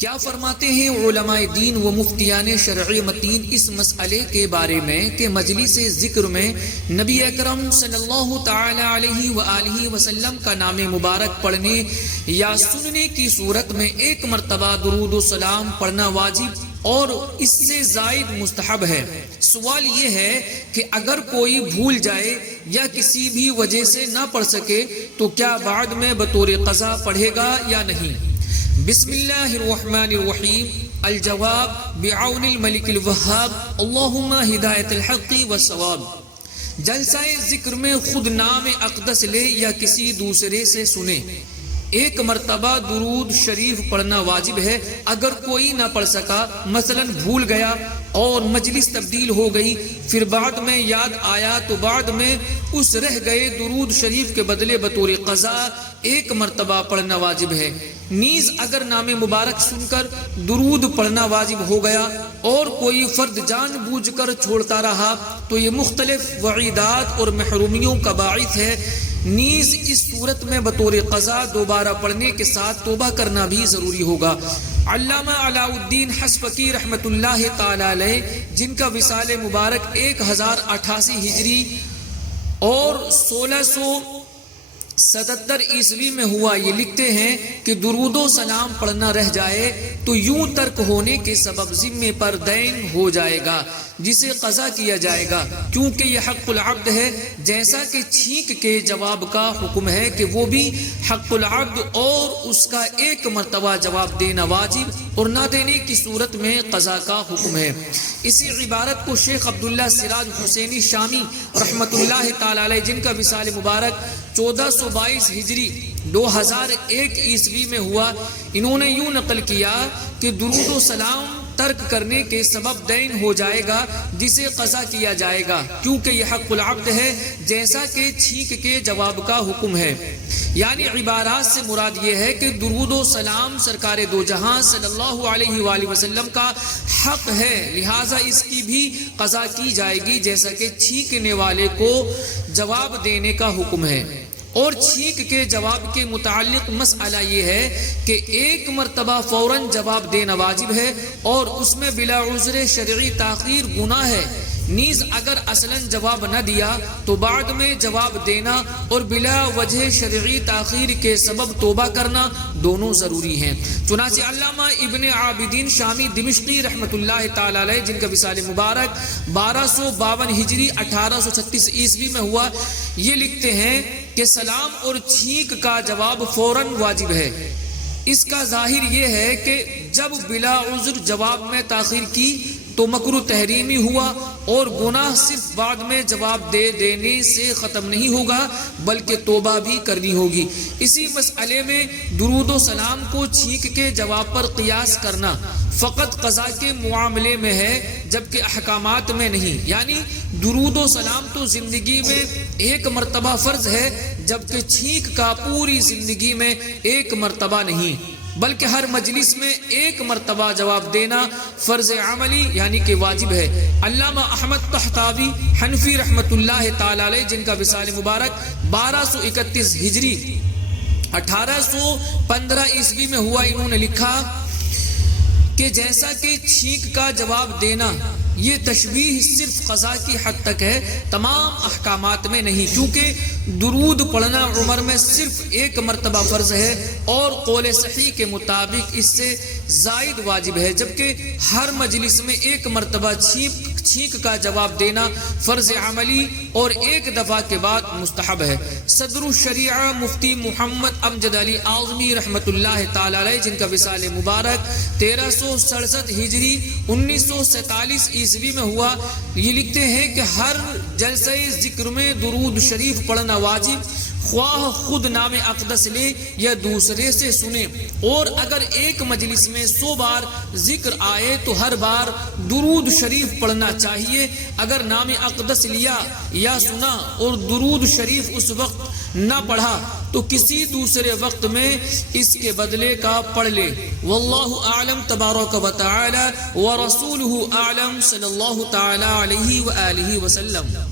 کیا فرماتے ہیں علماء دین و مفتیان شرعی متین اس مسئلے کے بارے میں کہ مجلس ذکر میں نبی اکرم صلی اللہ تعالی علیہ وآلہ وسلم کا نام مبارک پڑھنے یا سننے کی صورت میں ایک مرتبہ درود و سلام پڑھنا واجب اور اس سے زائد مستحب ہے؟ سوال یہ ہے کہ اگر کوئی بھول جائے یا کسی بھی وجہ سے نہ پڑھ سکے تو کیا بعد میں بطور قضا پڑھے گا یا نہیں؟ بسم اللہ الرحمن الرحیم۔ الجواب بعون الملک الوہاب، اللہم ہدایت الحق والصواب۔ جلسہ ذکر میں خود نام اقدس لے یا کسی دوسرے سے سنے، ایک مرتبہ درود شریف پڑھنا واجب ہے۔ اگر کوئی نہ پڑھ سکا، مثلا بھول گیا اور مجلس تبدیل ہو گئی، پھر بعد میں یاد آیا تو بعد میں اس رہ گئے درود شریف کے بدلے بطور قضا ایک مرتبہ پڑھنا واجب ہے۔ نیز اگر نام مبارک سن کر درود پڑھنا واجب ہو گیا اور کوئی فرد جان بوجھ کر چھوڑتا رہا تو یہ مختلف وعیدات اور محرومیوں کا باعث ہے۔ نیز اس صورت میں بطور قضا دوبارہ پڑھنے کے ساتھ توبہ کرنا بھی ضروری ہوگا۔ علامہ علاء الدین حصفقی رحمۃ اللہ تعالی علیہ، جن کا وصال مبارک 1088 ہجری اور 1677 عیسوی میں ہوا، یہ لکھتے ہیں کہ درود و سلام پڑھنا رہ جائے تو یوں ترک ہونے کے سبب ذمے پر دین ہو جائے گا جسے قضا کیا جائے گا، کیونکہ یہ حق العبد ہے، جیسا کہ چھینک کے جواب کا حکم ہے کہ وہ بھی حق العبد اور اس کا ایک مرتبہ جواب دینا واجب اور نہ دینے کی صورت میں قضا کا حکم ہے۔ اسی عبارت کو شیخ عبداللہ سراج حسینی شامی رحمۃ اللہ تعالی علیہ، جن کا وصال مبارک 1422 ہجری 2001 عیسوی میں ہوا، انہوں نے یوں نقل کیا کہ درود و سلام ترک کرنے کے سبب دین ہو جائے گا جسے قضا کیا جائے گا، کیونکہ یہ حق العبد ہے، جیسا کہ چھینک کے جواب کا حکم ہے۔ یعنی عبارات سے مراد یہ ہے کہ درود و سلام سرکار دو جہاں صلی اللہ علیہ وآلہ وسلم کا حق ہے، لہٰذا اس کی بھی قضا کی جائے گی، جیسا کہ چھینکنے والے کو جواب دینے کا حکم ہے۔ اور چھینک کے جواب کے متعلق مسئلہ یہ ہے کہ ایک مرتبہ فوراً جواب دینا واجب ہے اور اس میں بلا عذر شرعی تاخیر گناہ ہے۔ نیز اگر اصلاً جواب نہ دیا تو بعد میں جواب دینا اور بلا وجہ شرعی تاخیر کے سبب توبہ کرنا دونوں ضروری ہیں۔ چنانچہ علامہ ابن عابدین شامی دمشقی رحمۃ اللہ تعالی علیہ، جن کا وصال مبارک 1252 ہجری 1836 عیسوی میں ہوا، یہ لکھتے ہیں کہ سلام اور چھینک کا جواب فوراً واجب ہے۔ اس کا ظاہر یہ ہے کہ جب بلا عذر جواب میں تاخیر کی تو مکروہ تحریمی ہوا اور گناہ صرف بعد میں جواب دے دینے سے ختم نہیں ہوگا بلکہ توبہ بھی کرنی ہوگی۔ اسی مسئلے میں درود و سلام کو چھینک کے جواب پر قیاس کرنا فقط قضا کے معاملے میں ہے جبکہ احکامات میں نہیں۔ یعنی درود و سلام تو زندگی میں ایک مرتبہ فرض ہے جبکہ چھینک کا پوری زندگی میں ایک مرتبہ نہیں بلکہ ہر مجلس میں ایک مرتبہ جواب دینا فرض عملی یعنی کہ واجب ہے۔ علامہ احمد طحطاوی حنفی رحمۃ اللہ تعالی علیہ، جن کا وصال مبارک 1231 ہجری 1815 عیسوی میں ہوا، انہوں نے لکھا کہ جیسا کہ چھینک کا جواب دینا یہ تشبیہ صرف قضا کی حد تک ہے، تمام احکامات میں نہیں، کیونکہ درود پڑھنا عمر میں صرف ایک مرتبہ فرض ہے اور قول صحیح کے مطابق اس سے زائد واجب ہے، جبکہ ہر مجلس میں ایک مرتبہ چھینک کا جواب دینا فرض عملی اور ایک دفعہ کے بعد مستحب ہے۔ صدر الشریعہ مفتی محمد امجد علی اعظمی رحمۃ اللہ تعالی علیہ، جن کا وصال مبارک 1367 ہجری 1947 عیسوی میں ہوا، یہ لکھتے ہیں کہ ہر جلسہ ذکر میں درود شریف پڑھنا واجب، خواہ خود نام اقدس لے یا دوسرے سے سنے، اور اگر ایک مجلس میں 100 بار ذکر آئے تو ہر بار درود شریف پڑھنا چاہیے۔ اگر نام اقدس لیا یا سنا اور درود شریف اس وقت نہ پڑھا تو کسی دوسرے وقت میں اس کے بدلے کا پڑھ لے۔ واللہ اعلم تبارک و تعالی ورسولہ اعلم صلی اللہ تعالی علیہ وآلہ وسلم۔